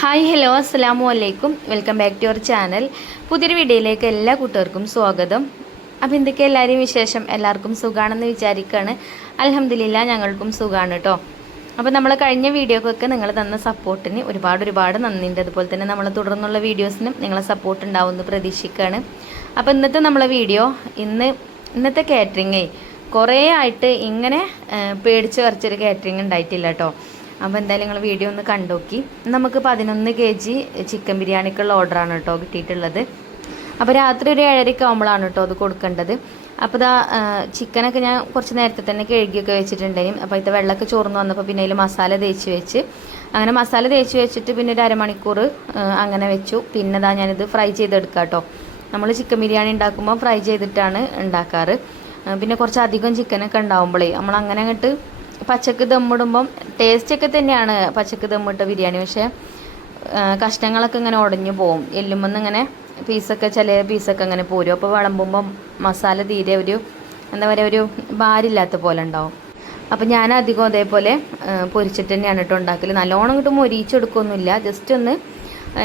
Hi hello അസ്സലാമു അലൈക്കും welcome back to our channel. പുതിയൊരു വീഡിയോയിലേക്ക് എല്ലാ കൂട്ടുകാർക്കും സ്വാഗതം. അപ്പോൾ എന്തൊക്കെ എല്ലാവരെയും വിശേഷം? എല്ലാവർക്കും സുഖമാണെന്ന് വിചാരിക്കുകയാണ്. അൽഹംദുലില്ലാ ഞങ്ങൾക്കും സുഖമാണ് കേട്ടോ. അപ്പോൾ നമ്മൾ കഴിഞ്ഞ വീഡിയോക്കൊക്കെ നിങ്ങൾ തന്ന സപ്പോർട്ടിന് ഒരുപാട് നന്ദിയുണ്ട്. അതുപോലെ തന്നെ നമ്മൾ തുടർന്നുള്ള വീഡിയോസിനും നിങ്ങളെ സപ്പോർട്ട് ഉണ്ടാവുമെന്ന് പ്രതീക്ഷിക്കുകയാണ്. അപ്പോൾ ഇന്നത്തെ നമ്മളെ വീഡിയോ ഇന്നത്തെ കാറ്ററിങ്ങേ കുറേ ആയിട്ട് ഇങ്ങനെ പേടിച്ച് വരച്ചൊരു കാറ്ററിങ് ഉണ്ടായിട്ടില്ല കേട്ടോ. അപ്പോൾ എന്തായാലും നിങ്ങൾ വീഡിയോ ഒന്ന് കണ്ടോക്കി. നമുക്ക് 11 kg ചിക്കൻ ബിരിയാണിക്കുള്ള ഓർഡറാണ് കേട്ടോ കിട്ടിയിട്ടുള്ളത്. അപ്പോൾ രാത്രി ഒരു 7:30 ആകുമ്പോഴാണ് കേട്ടോ അത് കൊടുക്കേണ്ടത്. അപ്പോൾ ഇതാ ചിക്കനൊക്കെ ഞാൻ കുറച്ച് നേരത്തെ തന്നെ കഴുകിയൊക്കെ വെച്ചിട്ടുണ്ടായിരുന്നു. അപ്പോൾ ഇത് വെള്ളമൊക്കെ ചോർന്ന് വന്നപ്പോൾ പിന്നെ അതിൽ മസാല തേച്ച് വെച്ച് അങ്ങനെ മസാല തേച്ച് വെച്ചിട്ട് പിന്നെ ഒരു അരമണിക്കൂർ അങ്ങനെ വെച്ചു. പിന്നെ ഇതാ ഞാനിത് ഫ്രൈ ചെയ്തെടുക്കാം കേട്ടോ. നമ്മൾ ചിക്കൻ ബിരിയാണി ഉണ്ടാക്കുമ്പോൾ ഫ്രൈ ചെയ്തിട്ടാണ് ഉണ്ടാക്കാറ്. പിന്നെ കുറച്ചധികം ചിക്കനൊക്കെ ഉണ്ടാകുമ്പോഴേ നമ്മൾ അങ്ങനെ അങ്ങോട്ട് പച്ചക്ക് ദമ്മിടുമ്പം ടേസ്റ്റൊക്കെ തന്നെയാണ് പച്ചക്ക് ദമ്മിട്ട ബിരിയാണി. പക്ഷേ കഷ്ണങ്ങളൊക്കെ ഇങ്ങനെ ഉടഞ്ഞു പോവും. എല്ലുമ്പെന്ന് ഇങ്ങനെ ചില പീസൊക്കെ അങ്ങനെ പോരും. അപ്പോൾ വിളമ്പുമ്പം മസാല തീരെ എന്താ പറയുക ഒരു ഭാരമില്ലാത്ത പോലെ ഉണ്ടാവും. അപ്പോൾ ഞാൻ അധികം അതേപോലെ പൊരിച്ചിട്ട് തന്നെയാണ് കേട്ടോ ഉണ്ടാക്കൽ. നല്ലോണം ഇങ്ങോട്ട് മൊരിച്ചെടുക്കൊന്നുമില്ല, ജസ്റ്റ് ഒന്ന്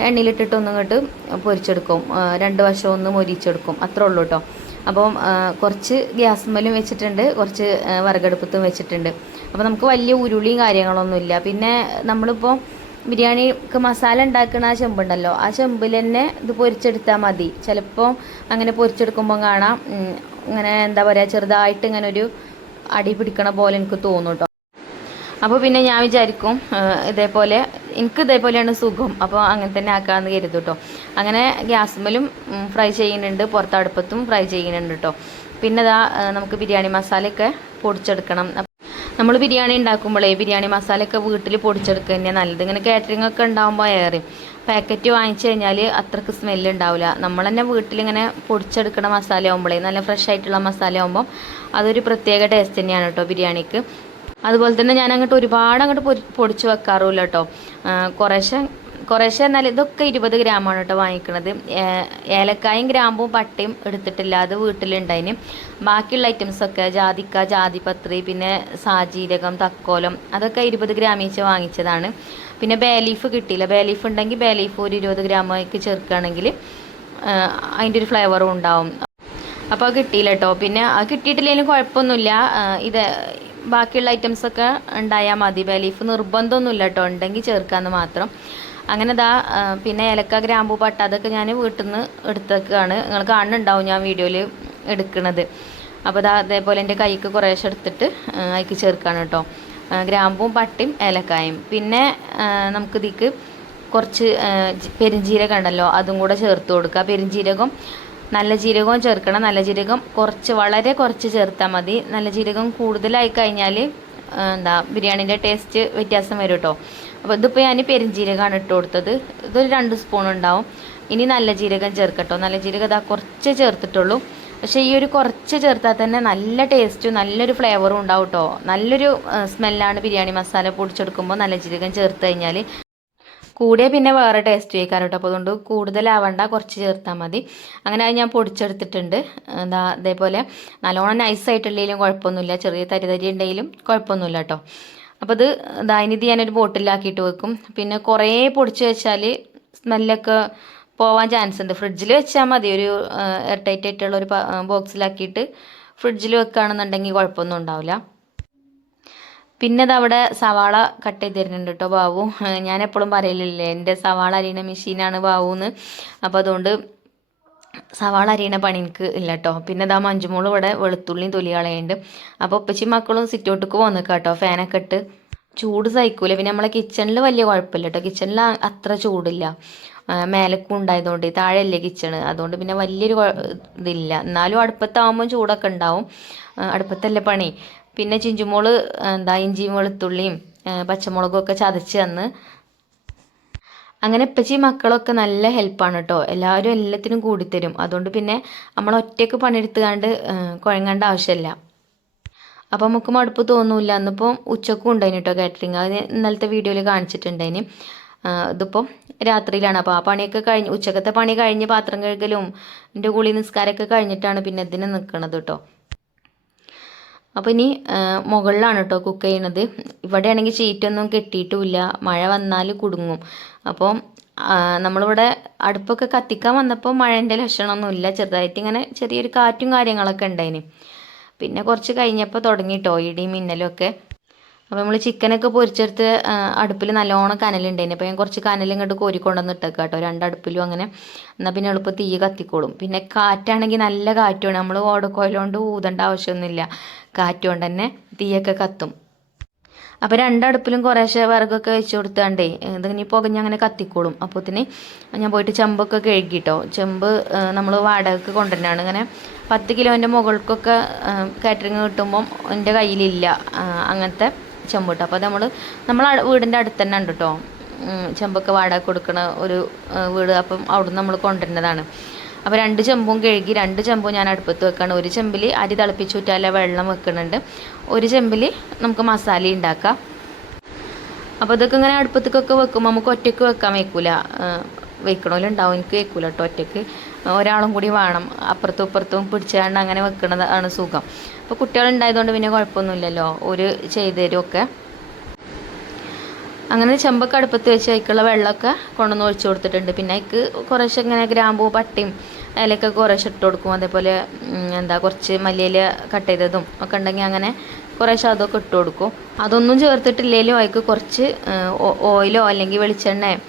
എണ്ണയിലിട്ടിട്ടൊന്നും ഇങ്ങോട്ട് പൊരിച്ചെടുക്കും. 2 വശം ഒന്ന് മൊരിച്ചെടുക്കും, അത്രേ ഉള്ളൂ കേട്ടോ. അപ്പം കുറച്ച് ഗ്യാസ്മേലും വെച്ചിട്ടുണ്ട്, കുറച്ച് വിറകടുപ്പത്തും വെച്ചിട്ടുണ്ട്. അപ്പോൾ നമുക്ക് വലിയ ഉരുളിയും കാര്യങ്ങളൊന്നുമില്ല. പിന്നെ നമ്മളിപ്പോൾ ബിരിയാണിക്ക് മസാല ഉണ്ടാക്കുന്ന ആ ചെമ്പുണ്ടല്ലോ, ആ ചെമ്പിൽ തന്നെ ഇത് പൊരിച്ചെടുത്താൽ മതി. ചിലപ്പോൾ അങ്ങനെ പൊരിച്ചെടുക്കുമ്പോൾ കാണാം ഇങ്ങനെ എന്താ പറയുക ചെറുതായിട്ട് ഇങ്ങനെ ഒരു അടി പിടിക്കണ പോലെ എനിക്ക് തോന്നും കേട്ടോ. അപ്പോൾ പിന്നെ ഞാൻ വിചാരിക്കും എനിക്ക് ഇതേപോലെയാണ് സുഖം, അപ്പോൾ അങ്ങനെ തന്നെ ആക്കാമെന്ന് കരുതും കേട്ടോ. അങ്ങനെ ഗ്യാസ്മേലും ഫ്രൈ ചെയ്യുന്നുണ്ട്, പുറത്തടുപ്പത്തും ഫ്രൈ ചെയ്യുന്നുണ്ട് കേട്ടോ. പിന്നെ നമുക്ക് ബിരിയാണി മസാലയൊക്കെ പൊടിച്ചെടുക്കണം. നമ്മൾ ബിരിയാണി ഉണ്ടാക്കുമ്പോഴേ ബിരിയാണി മസാലയൊക്കെ വീട്ടിൽ പൊടിച്ചെടുക്കുക തന്നെയാണ് നല്ലത്. ഇങ്ങനെ കാറ്ററിംഗ് ഒക്കെ ഉണ്ടാകുമ്പോൾ പാക്കറ്റ് വാങ്ങിച്ചു കഴിഞ്ഞാൽ അത്രക്ക് സ്മെല്ല് ഉണ്ടാവില്ല. നമ്മൾ തന്നെ വീട്ടിലിങ്ങനെ പൊടിച്ചെടുക്കുന്ന മസാല ആകുമ്പോഴേ നല്ല ഫ്രഷ് ആയിട്ടുള്ള മസാല ആകുമ്പോൾ അതൊരു പ്രത്യേക ടേസ്റ്റ് തന്നെയാണ് കേട്ടോ ബിരിയാണിക്ക്. അതുപോലെ തന്നെ ഞാൻ ഒരുപാട് പൊടിച്ച് വെക്കാറുമില്ല കേട്ടോ. കുറേശ്ശെ എന്നാൽ ഇതൊക്കെ 20 ഗ്രാമാണ് കേട്ടോ വാങ്ങിക്കുന്നത്. ഏലക്കായും ഗ്രാമ്പും പട്ടയും എടുത്തിട്ടില്ല, അത് വീട്ടിലുണ്ടായിന്. ബാക്കിയുള്ള ഐറ്റംസൊക്കെ ജാതിക്ക, ജാതിപത്രി, പിന്നെ സാജീരകം, തക്കോലം അതൊക്കെ 20 ഗ്രാം വെച്ച് വാങ്ങിച്ചതാണ്. പിന്നെ ബേ ലീഫ് കിട്ടിയില്ല. ബേ ലീഫ് ഉണ്ടെങ്കിൽ ബേ ലീഫ് ഒരു 20 ഗ്രാമൊക്കെ ചേർക്കുകയാണെങ്കിൽ അതിൻ്റെ ഒരു ഫ്ലേവറും ഉണ്ടാവും. അപ്പോൾ അത് കിട്ടിയില്ല കേട്ടോ. പിന്നെ അത് കിട്ടിയിട്ടില്ലെങ്കിലും കുഴപ്പമൊന്നുമില്ല, ബാക്കിയുള്ള ഐറ്റംസൊക്കെ ഉണ്ടായാൽ മതി. ബേ ലീഫ് നിർബന്ധമൊന്നുമില്ല കേട്ടോ, ഉണ്ടെങ്കിൽ ചേർക്കാമെന്ന് മാത്രം. അങ്ങനെ പിന്നെ ഏലക്ക, ഗ്രാമ്പൂ, പട്ട അതൊക്കെ ഞാൻ വീട്ടിൽ നിന്ന് എടുത്തേക്കാണ്. നിങ്ങൾ കാണുന്നുണ്ടാവും ഞാൻ വീഡിയോയിൽ എടുക്കുന്നത്. അപ്പോൾ അതേപോലെ എൻ്റെ കൈക്ക് കുറേശ്ശെ എടുത്തിട്ട് അതിക്ക് ചേർക്കാണ് കേട്ടോ. ഗ്രാമ്പും പട്ടയും ഏലക്കായും. പിന്നെ നമുക്കിതിക്ക് കുറച്ച് പെരുംജീരകം ഉണ്ടല്ലോ, അതും കൂടെ ചേർത്ത് കൊടുക്കുക. പെരുംജീരകം നല്ല ജീരകവും ചേർക്കണം. നല്ല ജീരകം വളരെ കുറച്ച് ചേർത്താൽ മതി. നല്ല ജീരകം കൂടുതലായി കഴിഞ്ഞാൽ ബിരിയാണീൻ്റെ ടേസ്റ്റ് വ്യത്യാസം വരും കേട്ടോ. അപ്പോൾ ഇതിപ്പോൾ ഞാൻ പെരുംജീരകമാണ് ഇട്ട് കൊടുത്തത്. ഇതൊരു 2 സ്പൂൺ ഉണ്ടാവും. ഇനി നല്ല ജീരകം ചേർക്കട്ടോ. നല്ല ജീരകം കുറച്ച് ചേർത്തിട്ടുള്ളൂ. പക്ഷേ ഈ ഒരു കുറച്ച് ചേർത്താൽ തന്നെ നല്ല ടേസ്റ്റും നല്ലൊരു ഫ്ലേവറും ഉണ്ടാവും കേട്ടോ. നല്ലൊരു സ്മെല്ലാണ് ബിരിയാണി മസാല പൊടിച്ചെടുക്കുമ്പോൾ നല്ല ജീരകം ചേർത്ത് കഴിഞ്ഞാൽ. കൂടിയ പിന്നെ വേറെ ടേസ്റ്റ് വയ്ക്കാൻ കേട്ടോ. അപ്പോൾ അതുകൊണ്ട് കൂടുതലാവണ്ട, കുറച്ച് ചേർത്താൽ മതി. അങ്ങനെ അത് ഞാൻ പൊടിച്ചെടുത്തിട്ടുണ്ട്. അതേപോലെ നല്ലോണം നൈസായിട്ടുണ്ടെങ്കിലും കുഴപ്പമൊന്നുമില്ല, ചെറിയ തരി ഉണ്ടെങ്കിലും കുഴപ്പമൊന്നുമില്ല കേട്ടോ. അപ്പോൾ ഇത് ഞാനൊരു ബോട്ടിലാക്കിയിട്ട് വെക്കും. പിന്നെ കുറേ പൊടിച്ച് വെച്ചാൽ സ്മെല്ലൊക്കെ പോവാൻ ചാൻസ് ഉണ്ട്. ഫ്രിഡ്ജിൽ വെച്ചാൽ മതി, ഒരു എയർ ടൈറ്റ് ആയിട്ടുള്ള ഒരു ബോക്സിലാക്കിയിട്ട് ഫ്രിഡ്ജിൽ വെക്കുകയാണെന്നുണ്ടെങ്കിൽ കുഴപ്പമൊന്നും ഉണ്ടാവില്ല. പിന്നെ അവിടെ സവാള കട്ട് ചെയ്ത് തരുന്നുണ്ട് കേട്ടോ ബാബു. ഞാൻ എപ്പോഴും പറയലില്ലേ എൻ്റെ സവാള അരിയണ മെഷീനാണ് ബാബുന്ന്. അപ്പോൾ അതുകൊണ്ട് സവാള അരിയണ പണി എനിക്ക് ഇല്ല കേട്ടോ. പിന്നെ മഞ്ജുമോളും ഇവിടെ വെളുത്തുള്ളിയും തൊലി കളയുന്നുണ്ട്. അപ്പോൾ ഉപ്പച്ചി മക്കളും സിറ്റൗട്ടിക്ക് പോന്നിക്കാം കേട്ടോ. ഫാനൊക്കെ ഇട്ട് ചൂട് സഹിക്കൂല. പിന്നെ നമ്മളെ കിച്ചണിൽ വലിയ കുഴപ്പമില്ല കേട്ടോ, കിച്ചണിൽ അത്ര ചൂടില്ല. മേലക്കും ഉണ്ടായതുകൊണ്ട് താഴെയല്ലേ കിച്ചണ്, അതുകൊണ്ട് പിന്നെ വലിയൊരു ഇതില്ല. എന്നാലും അടുപ്പത്താവുമ്പോൾ ചൂടൊക്കെ ഉണ്ടാവും, അടുപ്പത്തല്ലേ പണി. പിന്നെ ചിഞ്ചുമോള് ഇഞ്ചിയും വെളുത്തുള്ളിയും പച്ചമുളകും ഒക്കെ ചതച്ച് തന്ന്. അങ്ങനെ ഇപ്പച്ചി മക്കളൊക്കെ നല്ല ഹെൽപ്പാണ് കേട്ടോ. എല്ലാവരും എല്ലാത്തിനും കൂടിത്തരും. അതുകൊണ്ട് പിന്നെ നമ്മൾ ഒറ്റയ്ക്ക് പണിയെടുത്തുകൊണ്ട് കുഴങ്ങേണ്ട ആവശ്യമില്ല. അപ്പോൾ നമുക്ക് മടുപ്പ് തോന്നൂല്ല. അന്നിപ്പോൾ ഉച്ചക്കും ഉണ്ടായിന് കേട്ടോ കാറ്ററിങ്, അത് ഇന്നലത്തെ വീഡിയോയിൽ കാണിച്ചിട്ടുണ്ടായിന്. ഇതിപ്പം രാത്രിയിലാണ്. അപ്പോൾ ആ പണിയൊക്കെ കഴിഞ്ഞ് ഉച്ചക്കത്തെ പണി കഴിഞ്ഞ് പാത്രം കഴുകലും എൻ്റെ കുളി നിസ്കാരമൊക്കെ കഴിഞ്ഞിട്ടാണ് പിന്നെ ഇതിന് നിൽക്കണത് കേട്ടോ. അപ്പോൾ ഇനി മുകളിലാണ് കേട്ടോ കുക്ക് ചെയ്യണത്. ഇവിടെയാണെങ്കിൽ ഷീറ്റൊന്നും കെട്ടിയിട്ടുമില്ല, മഴ വന്നാൽ കുടുങ്ങും. അപ്പോൾ നമ്മളിവിടെ അടുപ്പൊക്കെ കത്തിക്കാൻ വന്നപ്പോൾ മഴേൻ്റെ ലക്ഷണമൊന്നുമില്ല, ചെറുതായിട്ട് ഇങ്ങനെ ചെറിയൊരു കാറ്റും കാര്യങ്ങളൊക്കെ ഉണ്ടായിന്. പിന്നെ കുറച്ച് കഴിഞ്ഞപ്പോൾ തുടങ്ങിട്ടോ ഇടിയും മിന്നലും ഒക്കെ. അപ്പോൾ നമ്മൾ ചിക്കനൊക്കെ പൊരിച്ചെടുത്ത് അടുപ്പിൽ നല്ലോണം കനലുണ്ടായിന്. അപ്പോൾ ഞാൻ കുറച്ച് കനൽ ഇങ്ങോട്ട് കോരിക്കൊണ്ടുവന്ന് ഇട്ടേക്കാം കേട്ടോ, രണ്ടടുപ്പിലും അങ്ങനെ. എന്നാൽ പിന്നെ എളുപ്പം തീ കത്തിക്കോളും. പിന്നെ കാറ്റാണെങ്കിൽ നല്ല കാറ്റുമാണ്, നമ്മൾ ഓടക്കോയിലോണ്ട് ഊതേണ്ട ആവശ്യമൊന്നുമില്ല, കാറ്റുകൊണ്ട് തന്നെ തീയൊക്കെ കത്തും. അപ്പോൾ രണ്ടടുപ്പിലും കുറേശ്ശെ വിറകൊക്കെ വെച്ച് കൊടുത്താണ്ടേ ഇതിങ്ങനെ പുകഞ്ഞ് അങ്ങനെ കത്തിക്കോളും. അപ്പോഴത്തേന് ഞാൻ പോയിട്ട് ചെമ്പൊക്കെ കഴുകിട്ടോ. ചെമ്പ് നമ്മൾ വാടകയ്ക്ക് കൊണ്ടുതന്നെയാണ്. ഇങ്ങനെ 10 കിലോൻ്റെ മുകൾക്കൊക്കെ കാറ്ററിങ് കിട്ടുമ്പം എൻ്റെ കയ്യിലില്ല അങ്ങനത്തെ ചെമ്പ് കിട്ടും. അപ്പോൾ അത് നമ്മൾ വീടിൻ്റെ അടുത്ത് തന്നെ ഉണ്ട് കേട്ടോ ചെമ്പൊക്കെ വാടക കൊടുക്കണ ഒരു വീട്. അപ്പം അവിടുന്ന് നമ്മൾ കൊണ്ടുവരുന്നതാണ്. അപ്പോൾ 2 ചെമ്പും കഴുകി, 2 ചെമ്പും ഞാൻ അടുപ്പത്ത് വെക്കുകയാണ്. ഒരു ചെമ്പിൽ അരി തിളപ്പിച്ചൂറ്റാല വെള്ളം വെക്കുന്നുണ്ട്, ഒരു ചെമ്പിൽ നമുക്ക് മസാല ഉണ്ടാക്കാം. അപ്പോൾ ഇതൊക്കെ ഇങ്ങനെ അടുപ്പത്തേക്കൊക്കെ വെക്കുമ്പോൾ നമുക്ക് ഒറ്റയ്ക്ക് വെക്കാൻ വയ്ക്കൂല, വെക്കണമല്ലുണ്ടാവും, എനിക്ക് വെക്കൂല കേട്ടോ ഒറ്റയ്ക്ക്, ഒരാളും കൂടി വേണം. അപ്പുറത്തും ഇപ്പുറത്തും പിടിച്ചാണ്ട് അങ്ങനെ വെക്കണതാണ് സുഖം. അപ്പോൾ കുട്ടികളുണ്ടായതുകൊണ്ട് പിന്നെ കുഴപ്പമൊന്നുമില്ലല്ലോ, ഒരു ചെയ്തു തരുമൊക്കെ. അങ്ങനെ ചെമ്പൊക്കെ അടുപ്പത്ത് വെച്ച് അതിക്കുള്ള വെള്ളമൊക്കെ കൊണ്ടുവന്ന് ഒഴിച്ചു കൊടുത്തിട്ടുണ്ട്. പിന്നെ അതിക്ക് കുറേശ്ശെ ഇങ്ങനെ ഗ്രാമ്പൂ പട്ടയും അതിലൊക്കെ കുറേശ്ശെ ഇട്ട് കൊടുക്കും. അതേപോലെ കുറച്ച് മല്ലിയില കട്ട് ചെയ്തതും ഒക്കെ ഉണ്ടെങ്കിൽ അങ്ങനെ കുറേശ്ശെ അതൊക്കെ ഇട്ട് കൊടുക്കും. അതൊന്നും ചേർത്തിട്ടില്ലെങ്കിലും അതിക്ക് കുറച്ച് ഓയിലോ അല്ലെങ്കിൽ വെളിച്ചെണ്ണയോ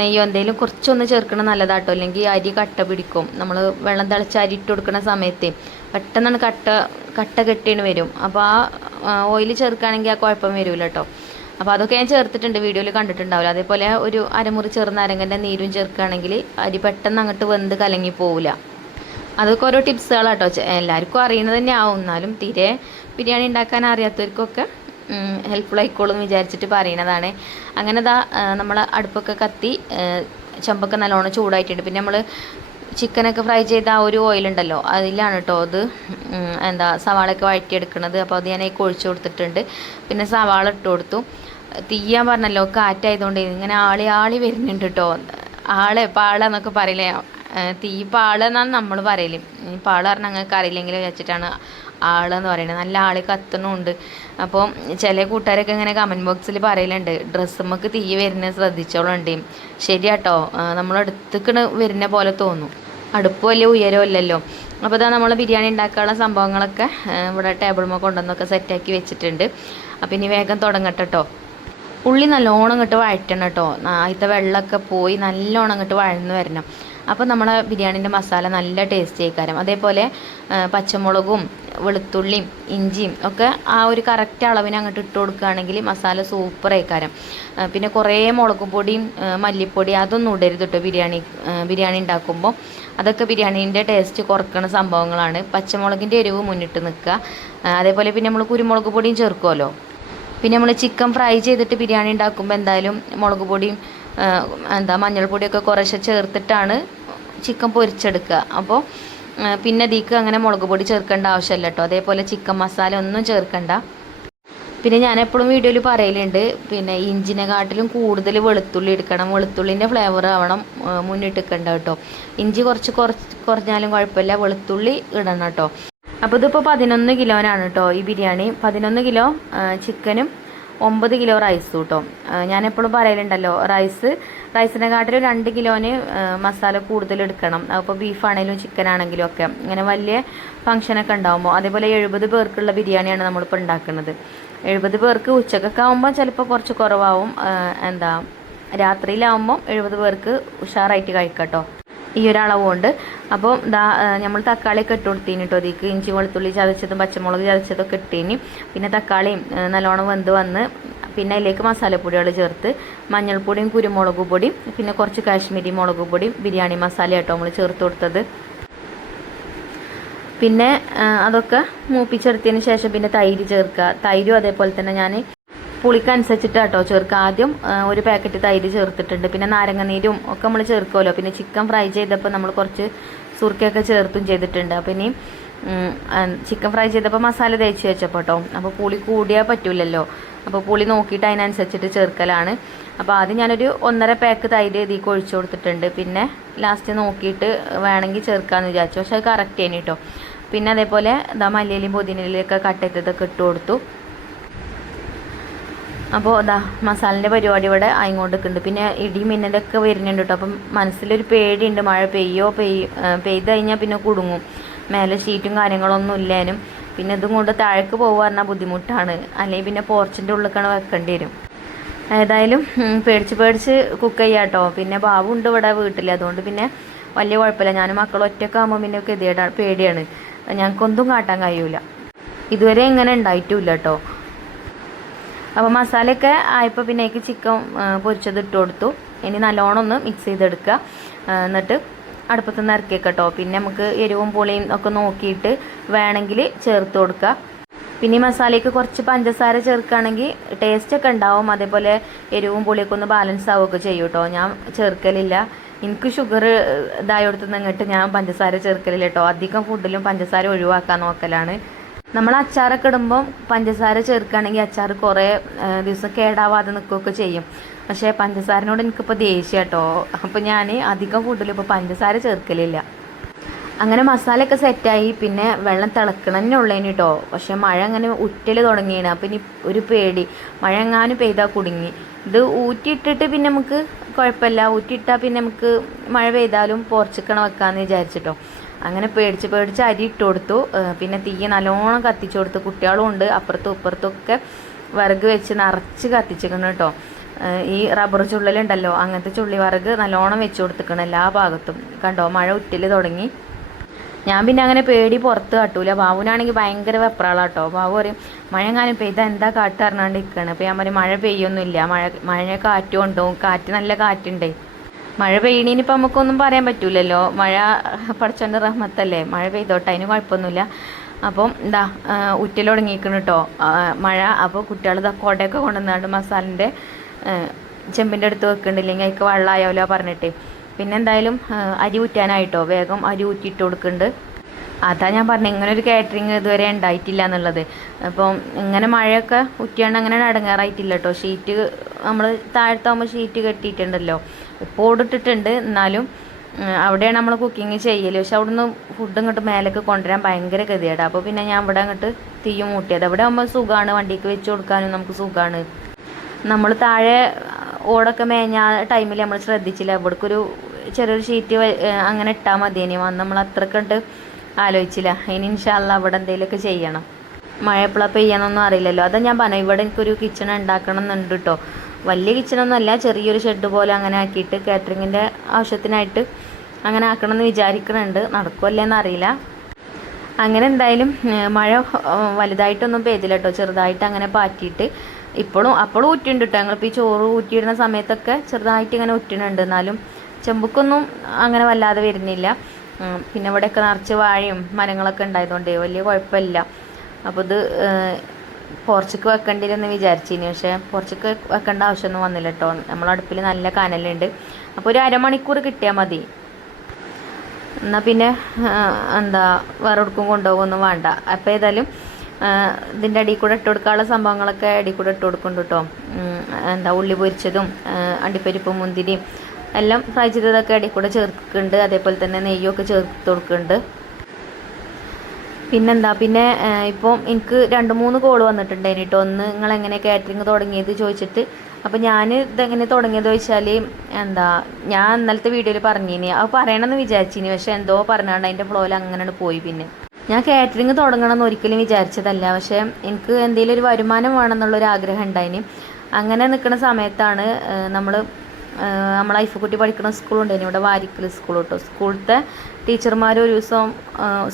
നെയ്യോ എന്തെങ്കിലും കുറച്ചൊന്ന് ചേർക്കണം നല്ലതാട്ടോ, അല്ലെങ്കിൽ അരി കട്ട പിടിക്കും. നമ്മൾ വെള്ളം തിളച്ച് അരി ഇട്ട് കൊടുക്കുന്ന സമയത്ത് പെട്ടെന്നാണ് കട്ട കെട്ടിന് വരും. അപ്പോൾ ആ ഓയിൽ ചേർക്കുകയാണെങ്കിൽ ആ കുഴപ്പം വരില്ല കേട്ടോ. അപ്പോൾ അതൊക്കെ ഞാൻ ചേർത്തിട്ടുണ്ട്, വീഡിയോയിൽ കണ്ടിട്ടുണ്ടാവില്ല. അതേപോലെ ഒരു അരമുറി ചെറുനാരങ്ങൻ്റെ നീരും ചേർക്കുകയാണെങ്കിൽ അരി പെട്ടെന്ന് അങ്ങോട്ട് വെന്ത് കലങ്ങി പോവില്ല. അതൊക്കെ ഓരോ ടിപ്സുകളാട്ടോ, എല്ലാവർക്കും അറിയുന്നത് തന്നെ ആവും, എന്നാലും തീരെ ബിരിയാണി ഉണ്ടാക്കാൻ അറിയാത്തവർക്കൊക്കെ ഹെൽപ്ഫുൾ ആയിക്കോളും എന്ന് വിചാരിച്ചിട്ട് പറയുന്നതാണ്. അങ്ങനെ നമ്മൾ അടുപ്പൊക്കെ കത്തി ചെമ്പൊക്കെ നല്ലോണം ചൂടായിട്ടുണ്ട്. പിന്നെ നമ്മൾ ചിക്കനൊക്കെ ഫ്രൈ ചെയ്ത ആ ഒരു ഓയിലുണ്ടല്ലോ അതിലാണ് കേട്ടോ അത് സവാളയൊക്കെ വഴറ്റിയെടുക്കുന്നത്. അപ്പോൾ അത് ഞാൻ ഒഴിച്ചു കൊടുത്തിട്ടുണ്ട്. പിന്നെ സവാള ഇട്ട് കൊടുത്തു. തീയാൻ പറഞ്ഞല്ലോ, കാറ്റായതുകൊണ്ട് ഇങ്ങനെ ആളി വരുന്നുണ്ട് കേട്ടോ. പാളെന്നൊക്കെ പറയില്ലേ, തീ പാളെന്നാണ് നമ്മൾ പറയല്. പാള പറഞ്ഞാൽ ഞങ്ങൾക്ക് അറിയില്ലെങ്കിൽ വെച്ചിട്ടാണ് ആളെന്ന് പറയുന്നത്. നല്ല ആളി കത്തണമുണ്ട്. അപ്പോൾ ചില കൂട്ടുകാരൊക്കെ ഇങ്ങനെ കമൻറ്റ് ബോക്സിൽ പറയലുണ്ട്, ഡ്രസ്സുമ്മക്ക് തീ വരുന്നത് ശ്രദ്ധിച്ചോളുണ്ട്. ശരിയാട്ടോ, നമ്മളടുത്തേക്ക് വരുന്ന പോലെ തോന്നും. അടുപ്പ് വലിയ ഉയരമില്ലല്ലോ. അപ്പോൾ ഇതാ നമ്മൾ ബിരിയാണി ഉണ്ടാക്കാനുള്ള സംഭവങ്ങളൊക്കെ ഇവിടെ ടേബിൾമ കൊണ്ടുവന്നൊക്കെ സെറ്റാക്കി വെച്ചിട്ടുണ്ട്. അപ്പോൾ ഇനി വേഗം തുടങ്ങട്ടെ കേട്ടോ. ഉള്ളി നല്ലോണം ഇങ്ങോട്ട് വഴറ്റണം കേട്ടോ, ആദ്യത്തെ വെള്ളമൊക്കെ പോയി നല്ലോണം ഇങ്ങോട്ട് വഴന്ന് വരണം. അപ്പോൾ നമ്മളെ ബിരിയാണീൻ്റെ മസാല നല്ല ടേസ്റ്റ് ആയിക്കാരം. അതേപോലെ പച്ചമുളകും വെളുത്തുള്ളിയും ഇഞ്ചിയും ഒക്കെ ആ ഒരു കറക്റ്റ് അളവിന് അങ്ങോട്ട് ഇട്ട് കൊടുക്കുകയാണെങ്കിൽ മസാല സൂപ്പർ ആയിക്കാരം. പിന്നെ കുറേ മുളക് പൊടിയും മല്ലിപ്പൊടി അതൊന്നും ഇടരുത് കേട്ടോ ബിരിയാണി ഉണ്ടാക്കുമ്പോൾ. അതൊക്കെ ബിരിയാണീൻ്റെ ടേസ്റ്റ് കുറക്കണ സംഭവങ്ങളാണ്. പച്ചമുളകിൻ്റെ എരിവ് മുന്നിട്ട് നിൽക്കുക. അതേപോലെ പിന്നെ നമ്മൾ കുരുമുളക് പൊടിയും ചേർക്കുമല്ലോ. പിന്നെ നമ്മൾ ചിക്കൻ ഫ്രൈ ചെയ്തിട്ട് ബിരിയാണി ഉണ്ടാക്കുമ്പോൾ എന്തായാലും മുളക് പൊടിയും മഞ്ഞൾപ്പൊടിയൊക്കെ കുറേശ്ശെ ചേർത്തിട്ടാണ് ചിക്കൻ പൊരിച്ചെടുക്കുക. അപ്പോൾ പിന്നെ ഇതിക്ക് അങ്ങനെ മുളക് പൊടി ചേർക്കേണ്ട ആവശ്യമില്ല കേട്ടോ. അതേപോലെ ചിക്കൻ മസാല ഒന്നും ചേർക്കണ്ട. പിന്നെ ഞാൻ എപ്പോഴും വീഡിയോയിൽ പറയലുണ്ട്, പിന്നെ ഇഞ്ചിനെക്കാട്ടിലും കൂടുതൽ വെളുത്തുള്ളി എടുക്കണം, വെളുത്തുള്ളിൻ്റെ ഫ്ലേവർ ആവണം മുന്നിട്ട് നിൽക്കണ്ട കേട്ടോ. ഇഞ്ചി കുറഞ്ഞാലും കുഴപ്പമില്ല, വെളുത്തുള്ളി ഇടണം കേട്ടോ. അപ്പോൾ ഇതിപ്പോൾ 11 കിലോനാണ് കേട്ടോ ഈ ബിരിയാണി. 11 കിലോ ചിക്കനും 9 കിലോ റൈസും കേട്ടോ. ഞാനെപ്പോഴും പറയലുണ്ടല്ലോ, റൈസിനെക്കാട്ടിലും 2 കിലോന് മസാല കൂടുതൽ എടുക്കണം. അപ്പോൾ ബീഫാണെങ്കിലും ചിക്കൻ ആണെങ്കിലും ഒക്കെ ഇങ്ങനെ വലിയ ഫംഗ്ഷനൊക്കെ ഉണ്ടാകുമ്പോൾ. അതേപോലെ 70 പേർക്കുള്ള ബിരിയാണിയാണ് നമ്മളിപ്പോൾ ഉണ്ടാക്കുന്നത്. 70 പേർക്ക് ഉച്ചക്കൊക്കെ ആകുമ്പോൾ ചിലപ്പോൾ കുറച്ച് കുറവാകും. രാത്രിയിലാവുമ്പോൾ 70 പേർക്ക് ഉഷാറായിട്ട് കഴിക്കാം കേട്ടോ ഈ ഒരളവുകൊണ്ട്. അപ്പോൾ നമ്മൾ തക്കാളിയൊക്കെ ഇട്ട് കൊടുത്തിന് കേട്ടോ. അതിലേക്ക് ഇഞ്ചി വെളുത്തുള്ളി ചതച്ചതും പച്ചമുളക് ചതച്ചതൊക്കെ ഇട്ടീനി. പിന്നെ തക്കാളിയും നല്ലോണം വെന്ത് വന്ന് പിന്നെ അതിലേക്ക് മസാലപ്പൊടികൾ ചേർത്ത് മഞ്ഞൾപ്പൊടിയും കുരുമുളക് പൊടിയും പിന്നെ കുറച്ച് കാശ്മീരി മുളക് പൊടിയും ബിരിയാണി മസാല കേട്ടോ നമ്മൾ ചേർത്ത് കൊടുത്തത്. പിന്നെ അതൊക്കെ മൂപ്പിച്ചെടുത്തതിന് ശേഷം പിന്നെ തൈര് ചേർക്കുക. തൈരും അതേപോലെ തന്നെ ഞാൻ പുളിക്കനുസരിച്ചിട്ട് കേട്ടോ ചേർക്കുക. ആദ്യം ഒരു പാക്കറ്റ് തൈര് ചേർത്തിട്ടുണ്ട്. പിന്നെ നാരങ്ങനീരും ഒക്കെ നമ്മൾ ചേർക്കുമല്ലോ. പിന്നെ ചിക്കൻ ഫ്രൈ ചെയ്തപ്പോൾ നമ്മൾ കുറച്ച് സുർക്കയൊക്കെ ചേർത്തും ചെയ്തിട്ടുണ്ട്. അപ്പോൾ ഇനി ചിക്കൻ ഫ്രൈ ചെയ്തപ്പോൾ മസാല തേച്ച് വെച്ചപ്പോൾ കേട്ടോ. അപ്പോൾ പുളി കൂടിയാൽ പറ്റില്ലല്ലോ, അപ്പോൾ പുളി നോക്കിയിട്ട് അതിനനുസരിച്ചിട്ട് ചേർക്കലാണ്. അപ്പോൾ ആദ്യം ഞാനൊരു 1.5 പാക്ക് തൈര് ഇതിലേക്ക് ഒഴിച്ചു കൊടുത്തിട്ടുണ്ട്. പിന്നെ ലാസ്റ്റ് നോക്കിയിട്ട് വേണമെങ്കിൽ ചേർക്കാമെന്ന് വിചാരിച്ചു. പക്ഷേ അത് കറക്റ്റ് ആണ് കേട്ടോ. പിന്നെ അതേപോലെ ഇതാ മല്ലിയിലയും പുതിനയിലൊക്കെ കട്ട് ചെയ്തതൊക്കെ ഇട്ട് കൊടുത്തു. അപ്പോൾ ഇതാ മസാലൻ്റെ പരിപാടി ഇവിടെ ആയിക്കൊണ്ടിരിക്കുന്നുണ്ട്. പിന്നെ ഇടിയും മിന്നലൊക്കെ വരുന്നുണ്ട് കേട്ടോ. അപ്പം മനസ്സിലൊരു പേടിയുണ്ട്, മഴ പെയ്ത് കഴിഞ്ഞാൽ പിന്നെ കുടുങ്ങും. മേലെ ഷീറ്റും കാര്യങ്ങളൊന്നും ഇല്ലേനും. പിന്നെ ഇതും കൊണ്ട് താഴേക്ക് പോകുക പറഞ്ഞാൽ ബുദ്ധിമുട്ടാണ്. അല്ലെങ്കിൽ പിന്നെ പോർച്ചിൻ്റെ ഉള്ളിലേക്കാണ് വെക്കേണ്ടി വരും. ഏതായാലും പേടിച്ച് കുക്ക് ചെയ്യാം കേട്ടോ. പിന്നെ ബാബു ഉണ്ട് ഇവിടെ വീട്ടിൽ, അതുകൊണ്ട് പിന്നെ വലിയ കുഴപ്പമില്ല. ഞാനും മക്കളും ഒറ്റയ്ക്കാകുമ്പോൾ പിന്നെ പേടിയാണ്, ഞങ്ങൾക്കൊന്നും കാട്ടാൻ കഴിയൂല. ഇതുവരെ ഇങ്ങനെ ഉണ്ടായിട്ടുമില്ല കേട്ടോ. അപ്പോൾ മസാലയൊക്കെ ആയപ്പോൾ പിന്നെ അതിലേക്ക് ചിക്കൻ പൊരിച്ചത് ഇട്ട് കൊടുത്തു. ഇനി നല്ലോണം ഒന്ന് മിക്സ് ചെയ്തെടുക്കുക. എന്നിട്ട് അടുപ്പത്ത് നിന്ന് ഇറക്കി കേട്ടോ. പിന്നെ നമുക്ക് എരിവും പുളിയും ഒക്കെ നോക്കിയിട്ട് വേണമെങ്കിൽ ചേർത്ത് കൊടുക്കുക. പിന്നെ ഈ മസാലയ്ക്ക് കുറച്ച് പഞ്ചസാര ചേർക്കുകയാണെങ്കിൽ ടേസ്റ്റൊക്കെ ഉണ്ടാവും. അതേപോലെ എരിവും പുളിയൊക്കെ ഒന്ന് ബാലൻസ് ആവുകയൊക്കെ ചെയ്യും കേട്ടോ. ഞാൻ ചേർക്കലില്ല, എനിക്ക് ഷുഗർ ഇതായോടത്ത് നിന്നിട്ട് ഞാൻ പഞ്ചസാര ചേർക്കലില്ല കേട്ടോ. അധികം ഫുഡിലും പഞ്ചസാര ഒഴിവാക്കാൻ നോക്കലാണ്. നമ്മൾ അച്ചാറൊക്കെ ഇടുമ്പം പഞ്ചസാര ചേർക്കുകയാണെങ്കിൽ അച്ചാർ കുറേ ദിവസം കേടാവാതെ നിൽക്കുകയൊക്കെ ചെയ്യും. പക്ഷേ പഞ്ചസാരനോട് എനിക്കിപ്പോൾ ദേഷ്യം കേട്ടോ. അപ്പോൾ ഞാൻ അധികം ഫുഡിലും ഇപ്പോൾ പഞ്ചസാര ചേർക്കലില്ല. അങ്ങനെ മസാലയൊക്കെ സെറ്റായി. പിന്നെ വെള്ളം തിളക്കണമെന്നെ ഉള്ളതിന് കേട്ടോ. പക്ഷേ മഴ അങ്ങനെ ഉറ്റൽ തുടങ്ങിയാണ്. അപ്പം ഇനി ഒരു പേടി, മഴ എങ്ങാനും പെയ്താൽ കുടുങ്ങി. ഇത് ഊറ്റിയിട്ടിട്ട് പിന്നെ നമുക്ക് കുഴപ്പമില്ല, ഊറ്റിയിട്ടാൽ പിന്നെ നമുക്ക് മഴ പെയ്താലും പോർച്ചിക്കണം വെക്കാമെന്ന് വിചാരിച്ചിട്ടോ. അങ്ങനെ പേടിച്ച് അരി ഇട്ട് കൊടുത്തു. പിന്നെ തീ നല്ലോണം കത്തിച്ചു കൊടുത്തു. കുട്ടികളും ഉണ്ട് അപ്പുറത്തും ഇപ്പുറത്തൊക്കെ വിറക് വെച്ച് നിറച്ച് കത്തിച്ചിരിക്കണം കേട്ടോ. ഈ റബ്ബർ ചുള്ളലുണ്ടല്ലോ, അങ്ങനത്തെ ചുള്ളി വിറക് നല്ലോണം വെച്ച് കൊടുത്തിക്കണം എല്ലാ ഭാഗത്തും. കണ്ടോ മഴ ഉറ്റൽ തുടങ്ങി. ഞാൻ പിന്നെ അങ്ങനെ പേടി പുറത്ത് കാട്ടൂല. ബാബുവിനാണെങ്കിൽ ഭയങ്കര വെപ്രാളാട്ടോ. ബാബു പറയും മഴ എങ്ങാനും പെയ്താൽ എന്താ കാറ്റ് അറിഞ്ഞാണ്ട് നിൽക്കുകയാണ്. അപ്പോൾ ഞാൻ പറയും മഴ പെയ്യൊന്നുമില്ല, മഴ കാറ്റ് കൊണ്ടുപോകും, നല്ല കാറ്റുണ്ടേ. മഴ പെയ്യണീനിപ്പോൾ നമുക്കൊന്നും പറയാൻ പറ്റൂലല്ലോ. മഴ പടച്ചോൻ്റെ റഹ്മത്തല്ലേ, മഴ പെയ്തോട്ടെ, അതിന് കുഴപ്പമൊന്നുമില്ല. അപ്പം എന്താ ഉറ്റൽ തുടങ്ങിയിരിക്കണം കേട്ടോ മഴ. അപ്പോൾ കുട്ടികൾ ഇതാ കുടയൊക്കെ കൊണ്ടുവന്നാണ്ട് മസാലൻ്റെ ചെമ്പിൻ്റെ അടുത്ത് വെക്കുന്നുണ്ടില്ലെങ്കിൽ അതിക്ക് വെള്ളമായാലോ പറഞ്ഞിട്ട്. പിന്നെ എന്തായാലും അരി ഊറ്റാനായിട്ടോ, വേഗം അരി ഊറ്റിയിട്ട് കൊടുക്കുന്നുണ്ട്. അതാ ഞാൻ പറഞ്ഞു ഇങ്ങനെ ഒരു കാറ്ററിങ് ഇതുവരെ ഉണ്ടായിട്ടില്ല എന്നുള്ളത്. അപ്പം ഇങ്ങനെ മഴയൊക്കെ ഉറ്റിയാണ്ട് അങ്ങനെ അടങ്ങാറായിട്ടില്ല കേട്ടോ. ഷീറ്റ് നമ്മൾ താഴത്താകുമ്പോൾ ഷീറ്റ് കെട്ടിയിട്ടുണ്ടല്ലോ, ഇപ്പോൾ ഓടിട്ടിട്ടുണ്ട്. എന്നാലും അവിടെയാണ് നമ്മൾ കുക്കിങ് ചെയ്യൽ. പക്ഷെ അവിടുന്ന് ഫുഡ് ഇങ്ങോട്ട് മേലേക്ക് കൊണ്ടുവരാൻ ഭയങ്കര ഗതികേടാണ്. അപ്പോൾ പിന്നെ ഞാൻ ഇവിടെ അങ്ങോട്ട് തീയും മൂട്ടിയത്. അവിടെ ആകുമ്പോൾ സുഖമാണ്, വണ്ടിക്ക് വെച്ച് കൊടുക്കാനും നമുക്ക് സുഖമാണ്. നമ്മൾ താഴെ ഓടൊക്കെ മേഞ്ഞ ടൈമിൽ നമ്മൾ ശ്രദ്ധിച്ചില്ല. ഇവിടേക്കൊരു ചെറിയൊരു ഷീറ്റ് അങ്ങനെ ഇട്ടാൽ മതിയേനി. വന്ന് നമ്മൾ അത്രക്കണ്ട് ആലോചിച്ചില്ല. ഇനി ഇൻഷാ അല്ലാ അവിടെ എന്തെങ്കിലുമൊക്കെ ചെയ്യണം. മഴ എപ്പോഴാണ് പെയ്യാനൊന്നും അറിയില്ലല്ലോ. അതാ ഞാൻ പറഞ്ഞു ഇവിടെ എനിക്കൊരു കിച്ചൺ ഉണ്ടാക്കണം എന്നുണ്ട് കേട്ടോ. വലിയ കിച്ചണൊന്നും അല്ല, ചെറിയൊരു ഷെഡ് പോലെ അങ്ങനെ ആക്കിയിട്ട് കാറ്ററിങ്ങിൻ്റെ ആവശ്യത്തിനായിട്ട് അങ്ങനെ ആക്കണമെന്ന് വിചാരിക്കുന്നുണ്ട്. നടക്കുമല്ലേന്ന് അറിയില്ല. അങ്ങനെ എന്തായാലും മഴ വലുതായിട്ടൊന്നും പെയ്തില്ല കേട്ടോ, ചെറുതായിട്ട് അങ്ങനെ പാറ്റിയിട്ട്. അപ്പോഴും ഊറ്റുണ്ട് കേട്ടോ. ഞങ്ങളിപ്പോൾ ഈ ചോറ് ഊറ്റിയിടുന്ന സമയത്തൊക്കെ ചെറുതായിട്ട് ഇങ്ങനെ ഊറ്റുന്നുണ്ട്. എന്നാലും ചെമ്പുക്കൊന്നും അങ്ങനെ വല്ലാതെ വരുന്നില്ല. പിന്നെ ഇവിടെയൊക്കെ നിറച്ച് വാഴയും മരങ്ങളൊക്കെ ഉണ്ടായതുകൊണ്ട് വലിയ കുഴപ്പമില്ല. അപ്പോൾ ഇത് പോർച്ചക്ക് വെക്കേണ്ടിരുന്ന് വിചാരിച്ചിനി. പക്ഷേ പോർച്ചക്ക് വെക്കേണ്ട ആവശ്യമൊന്നും വന്നില്ല കേട്ടോ. നമ്മളടുപ്പിൽ നല്ല കനലുണ്ട്. അപ്പോൾ ഒരു അരമണിക്കൂർ കിട്ടിയാൽ മതി. എന്നാൽ പിന്നെ എന്താ വേറെ എടുക്കും കൊണ്ടുപോകൊന്നും വേണ്ട. അപ്പോൾ ഏതായാലും ഇതിൻ്റെ അടിയിൽ കൂടെ ഇട്ട് കൊടുക്കാനുള്ള സംഭവങ്ങളൊക്കെ അടിയിൽ കൂടെ ഇട്ട് കൊടുക്കുന്നുണ്ട് കേട്ടോ. എന്താ ഉള്ളി പൊരിച്ചതും അണ്ടിപ്പരിപ്പും മുന്തിരിയും എല്ലാം ഫ്രൈ ചെയ്തതൊക്കെ അടിയിൽ കൂടെ ചേർക്കുന്നുണ്ട്. അതേപോലെ തന്നെ നെയ്യൊക്കെ ചേർത്ത് കൊടുക്കുന്നുണ്ട്. പിന്നെ ഇപ്പോൾ എനിക്ക് 2-3 കോൾ വന്നിട്ടുണ്ടായിരുന്നു കേട്ടോ. ഒന്ന് നിങ്ങളെങ്ങനെ കാറ്ററിങ് തുടങ്ങിയത് ചോദിച്ചിട്ട്. അപ്പോൾ ഞാൻ ഇതെങ്ങനെ തുടങ്ങിയത് ചോദിച്ചാൽ ഞാൻ ഇന്നലത്തെ വീഡിയോയിൽ പറഞ്ഞിനി, അത് പറയണമെന്ന് വിചാരിച്ചിനി. പക്ഷേ എന്തോ പറഞ്ഞാണ്ട് അതിൻ്റെ ഫ്ലോയിൽ അങ്ങനെ പോയി. പിന്നെ ഞാൻ കാറ്ററിങ് തുടങ്ങണമെന്ന് ഒരിക്കലും വിചാരിച്ചതല്ല. പക്ഷേ എനിക്ക് എന്തെങ്കിലും ഒരു വരുമാനം വേണമെന്നുള്ളൊരു ആഗ്രഹം ഉണ്ടായിന്. അങ്ങനെ നിൽക്കുന്ന സമയത്താണ് നമ്മൾ ഐഫക്കുട്ടി പഠിക്കുന്ന സ്കൂളുണ്ടായിന് ഇവിടെ, വാരിക്കൽ സ്കൂൾ കേട്ടോ. സ്കൂളത്തെ ടീച്ചർമാർ ഒരു ദിവസം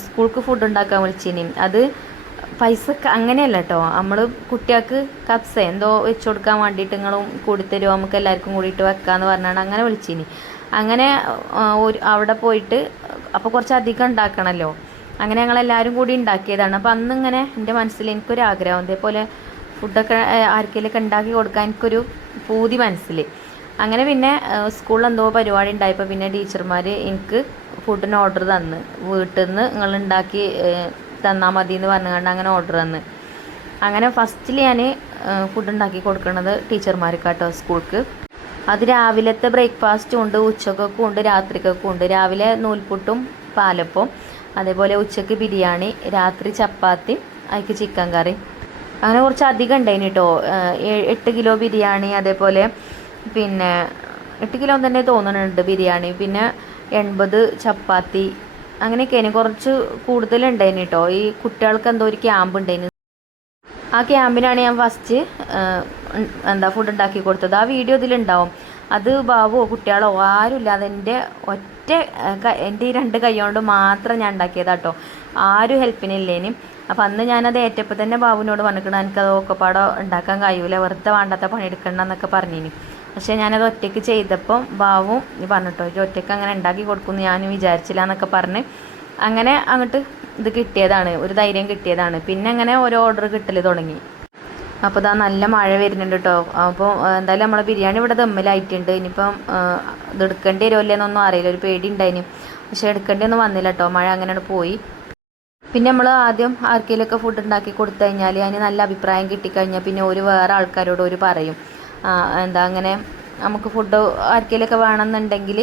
സ്കൂൾക്ക് ഫുഡ് ഉണ്ടാക്കാൻ വിളിച്ചിനി. അത് പൈസ അങ്ങനെയല്ല കേട്ടോ, നമ്മൾ കുട്ടികൾക്ക് കപ്സ എന്തോ വെച്ച് കൊടുക്കാൻ വേണ്ടിയിട്ട് നിങ്ങളും കൂടിത്തരുമോ, നമുക്ക് എല്ലാവർക്കും കൂടിയിട്ട് വെക്കാമെന്ന് പറഞ്ഞാണ് അങ്ങനെ വിളിച്ചിനി. അങ്ങനെ അവിടെ പോയിട്ട് അപ്പോൾ കുറച്ചധികം ഉണ്ടാക്കണമല്ലോ. അങ്ങനെ ഞങ്ങളെല്ലാവരും കൂടി ഉണ്ടാക്കിയതാണ്. അപ്പോൾ അന്നിങ്ങനെ എൻ്റെ മനസ്സിൽ എനിക്കൊരാഗ്രഹം, അതേപോലെ ഫുഡൊക്കെ ആർക്കെങ്കിലുമൊക്കെ ഉണ്ടാക്കി കൊടുക്കാൻ എനിക്കൊരു പൂതി മനസ്സിൽ. അങ്ങനെ പിന്നെ സ്കൂളിൽ എന്തോ പരിപാടി ഉണ്ടായപ്പോൾ പിന്നെ ടീച്ചർമാർ എനിക്ക് ഫുഡിന് ഓർഡർ തന്ന്, വീട്ടിൽ നിന്ന് നിങ്ങൾ ഉണ്ടാക്കി തന്നാൽ മതി എന്ന് പറഞ്ഞുകൊണ്ട് അങ്ങനെ ഓർഡർ തന്ന്. അങ്ങനെ ഫസ്റ്റിൽ ഞാൻ ഫുഡ് ഉണ്ടാക്കി കൊടുക്കുന്നത് ടീച്ചർമാർക്കാട്ടോ സ്കൂൾക്ക്. അത് രാവിലത്തെ ബ്രേക്ക്ഫാസ്റ്റും ഉണ്ട്, ഉച്ചക്കൊക്കെ ഉണ്ട്, രാത്രിക്കൊക്കെ ഉണ്ട്. രാവിലെ നൂൽപുട്ടും പാലപ്പവും, അതേപോലെ ഉച്ചക്ക് ബിരിയാണി, രാത്രി ചപ്പാത്തി, അതിക്ക് ചിക്കൻ കറി. അങ്ങനെ കുറച്ച് അധികം ഉണ്ടായിന് കേട്ടോ. 8 കിലോ ബിരിയാണി, അതേപോലെ പിന്നെ 8 കിലോ തന്നെ തോന്നുന്നുണ്ട് ബിരിയാണി, പിന്നെ 80 ചപ്പാത്തി, അങ്ങനെയൊക്കെ കുറച്ച് കൂടുതലുണ്ടായിന് കേട്ടോ. ഈ കുട്ടികൾക്ക് എന്തോ ഒരു ക്യാമ്പ് ഉണ്ടായിന്. ആ ക്യാമ്പിനാണ് ഞാൻ ഫസ്റ്റ് ഫുഡ് ഉണ്ടാക്കി കൊടുത്തത്. ആ വീഡിയോ ഇതിലുണ്ടാവും. അത് ബാബുവോ കുട്ടികളോ ആരുമില്ലാതെ എൻ്റെ ഈ 2 കൈ കൊണ്ട് മാത്രം ഞാൻ ഉണ്ടാക്കിയതാട്ടോ. ആരും ഹെൽപ്പിനില്ലേനും. അപ്പം അന്ന് ഞാനത് ഏറ്റപ്പോൾ തന്നെ ബാബുവിനോട് പറഞ്ഞിരിക്കണം, എനിക്കത് ഒക്കെപ്പാടോ ഉണ്ടാക്കാൻ കഴിയൂല, വെറുതെ വേണ്ടാത്ത പണിയെടുക്കണം എന്നൊക്കെ പറഞ്ഞിനി. പക്ഷേ ഞാനത് ഒറ്റയ്ക്ക് ചെയ്തപ്പം ബാബു പറഞ്ഞിട്ടോ, ഇത് ഒറ്റയ്ക്ക് അങ്ങനെ ഉണ്ടാക്കി കൊടുക്കുമെന്ന് ഞാൻ വിചാരിച്ചില്ല എന്നൊക്കെ പറഞ്ഞ് അങ്ങനെ അങ്ങോട്ട് ഇത് കിട്ടിയതാണ്, ഒരു ധൈര്യം കിട്ടിയതാണ്. പിന്നെ അങ്ങനെ ഓരോ ഓർഡർ കിട്ടൽ തുടങ്ങി. അപ്പോൾ ഇതാ നല്ല മഴ വരുന്നുണ്ട് കേട്ടോ. അപ്പോൾ എന്തായാലും നമ്മളെ ബിരിയാണി ഇവിടെ ദമ്മിലായിട്ടുണ്ട്. ഇനിയിപ്പം ഇത് എടുക്കേണ്ടി വരുമല്ലേന്നൊന്നും അറിയില്ല, ഒരു പേടി ഉണ്ടായിന്. പക്ഷേ എടുക്കേണ്ടിയൊന്നും വന്നില്ല കേട്ടോ, മഴ അങ്ങനെ പോയി. പിന്നെ നമ്മൾ ആദ്യം ആർക്കെങ്കിലുമൊക്കെ ഫുഡ് ഉണ്ടാക്കി കൊടുത്തു കഴിഞ്ഞാൽ അതിന് നല്ല അഭിപ്രായം കിട്ടിക്കഴിഞ്ഞാൽ പിന്നെ ഒരു വേറെ ആൾക്കാരോട് ഒരു പറയും, അങ്ങനെ നമുക്ക് ഫുഡ് ആർക്കെങ്കിലുമൊക്കെ വേണമെന്നുണ്ടെങ്കിൽ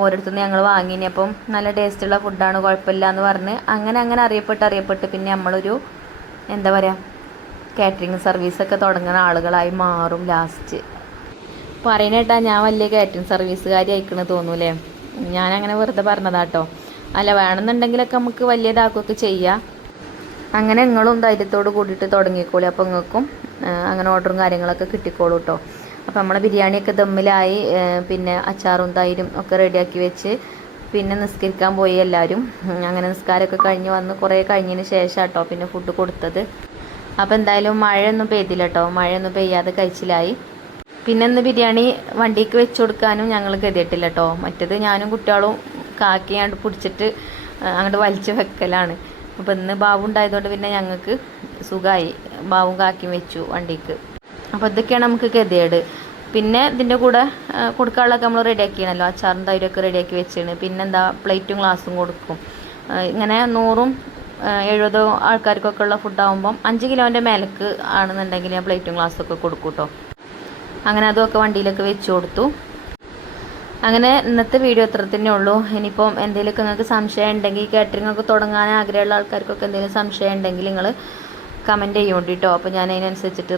ഓരോരുത്തർന്ന് ഞങ്ങൾ വാങ്ങിനി, അപ്പം നല്ല ടേസ്റ്റുള്ള ഫുഡാണ്, കുഴപ്പമില്ല എന്ന് പറഞ്ഞ് അങ്ങനെ അറിയപ്പെട്ട് പിന്നെ നമ്മളൊരു കാറ്ററിങ് സർവീസൊക്കെ തുടങ്ങുന്ന ആളുകളായി മാറും ലാസ്റ്റ്. പറയുന്ന കേട്ടാ ഞാൻ വലിയ കാറ്ററിങ് സർവീസുകാരി അയക്കണമെന്ന് തോന്നൂലേ. ഞാനങ്ങനെ വെറുതെ പറഞ്ഞതാട്ടോ. അല്ല, വേണമെന്നുണ്ടെങ്കിലൊക്കെ നമുക്ക് വലിയതാക്കുകയൊക്കെ ചെയ്യാം. അങ്ങനെ നിങ്ങളും ധൈര്യത്തോട് കൂടിയിട്ട് തുടങ്ങിക്കോളൂ. അപ്പോൾ നിങ്ങൾക്കും അങ്ങനെ ഓർഡറും കാര്യങ്ങളൊക്കെ കിട്ടിക്കോളൂ കേട്ടോ. അപ്പോൾ നമ്മളെ ബിരിയാണിയൊക്കെ ദമ്മിലായി, പിന്നെ അച്ചാറും തൈരും ഒക്കെ റെഡിയാക്കി വെച്ച് പിന്നെ നിസ്കരിക്കാൻ പോയി എല്ലാവരും. അങ്ങനെ നിസ്കാരമൊക്കെ കഴിഞ്ഞ് വന്ന് കുറേ കഴിഞ്ഞതിന് ശേഷം കേട്ടോ പിന്നെ ഫുഡ് കൊടുത്തത്. അപ്പോൾ എന്തായാലും മഴയൊന്നും പെയ്തില്ല കേട്ടോ, മഴയൊന്നും പെയ്യാതെ കഴിച്ചിലായി. പിന്നെ ഇന്ന് ബിരിയാണി വണ്ടിക്ക് വെച്ച് കൊടുക്കാനും ഞങ്ങൾ ഗതിയിട്ടില്ല കേട്ടോ. മറ്റേത് ഞാനും കുട്ടികളും കാക്കിയാണ്ട് പിടിച്ചിട്ട് അങ്ങോട്ട് വലിച്ച് വെക്കലാണ്. അപ്പോൾ ഇന്ന് ബാബു ഉണ്ടായതുകൊണ്ട് പിന്നെ ഞങ്ങൾക്ക് സുഖമായി, ബാബും കാക്കിയും വെച്ചു വണ്ടിക്ക്. അപ്പോൾ ഇതൊക്കെയാണ് നമുക്ക് ഗതികേട്. പിന്നെ ഇതിൻ്റെ കൂടെ കൊടുക്കാനുള്ളതൊക്കെ നമ്മൾ റെഡിയാക്കിയാണല്ലോ, അച്ചാറും തൈരൊക്കെ റെഡിയാക്കി വെച്ചാണ്. പിന്നെന്താ പ്ലേറ്റും ഗ്ലാസും കൊടുക്കും. ഇങ്ങനെ 100-70 ആൾക്കാർക്കൊക്കെ ഉള്ള ഫുഡാകുമ്പം 5 കിലോൻ്റെ മേലേക്ക് ആണെന്നുണ്ടെങ്കിൽ ഞാൻ പ്ലേറ്റും ഗ്ലാസ്സൊക്കെ കൊടുക്കും കേട്ടോ. അങ്ങനെ അതൊക്കെ വണ്ടിയിലൊക്കെ വെച്ച് കൊടുത്തു. അങ്ങനെ ഇന്നത്തെ വീഡിയോ ഇത്ര തന്നെ ഉള്ളൂ. ഇനിയിപ്പം എന്തെങ്കിലുമൊക്കെ നിങ്ങൾക്ക് സംശയം ഉണ്ടെങ്കിൽ, കാറ്ററിംഗ് ഒക്കെ തുടങ്ങാൻ ആഗ്രഹമുള്ള ആൾക്കാർക്കൊക്കെ എന്തെങ്കിലും സംശയം ഉണ്ടെങ്കിൽ നിങ്ങൾ കമൻറ്റ് ചെയ്യുന്നുണ്ട് കേട്ടോ. അപ്പോൾ ഞാൻ അതിനനുസരിച്ചിട്ട്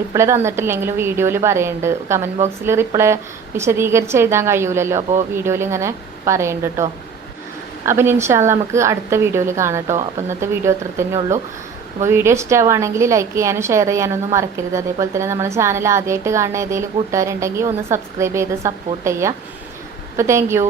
റിപ്ലൈ തന്നിട്ടില്ലെങ്കിലും വീഡിയോയിൽ പറയുന്നുണ്ട്. കമൻറ്റ് ബോക്സിൽ റിപ്ലൈ വിശദീകരിച്ച് എഴുതാൻ കഴിയൂലല്ലോ, അപ്പോൾ വീഡിയോയിൽ ഇങ്ങനെ പറയുന്നുണ്ട് കേട്ടോ. അപ്പം ഇൻഷാ അല്ലാഹ് നമുക്ക് അടുത്ത വീഡിയോയിൽ കാണാം കേട്ടോ. അപ്പോൾ ഇന്നത്തെ വീഡിയോ ഇത്ര തന്നെ ഉള്ളൂ. അപ്പോൾ വീഡിയോ ഇഷ്ടമാണെങ്കിൽ ലൈക്ക് ചെയ്യാനും ഷെയർ ചെയ്യാനൊന്നും മറക്കരുത്. അതേപോലെ തന്നെ നമ്മുടെ ചാനൽ ആദ്യമായിട്ട് കാണുന്ന ഏതെങ്കിലും കൂട്ടുകാരുണ്ടെങ്കിൽ ഒന്ന് സബ്സ്ക്രൈബ് ചെയ്ത് സപ്പോർട്ട് ചെയ്യുക. അപ്പോൾ താങ്ക് യു.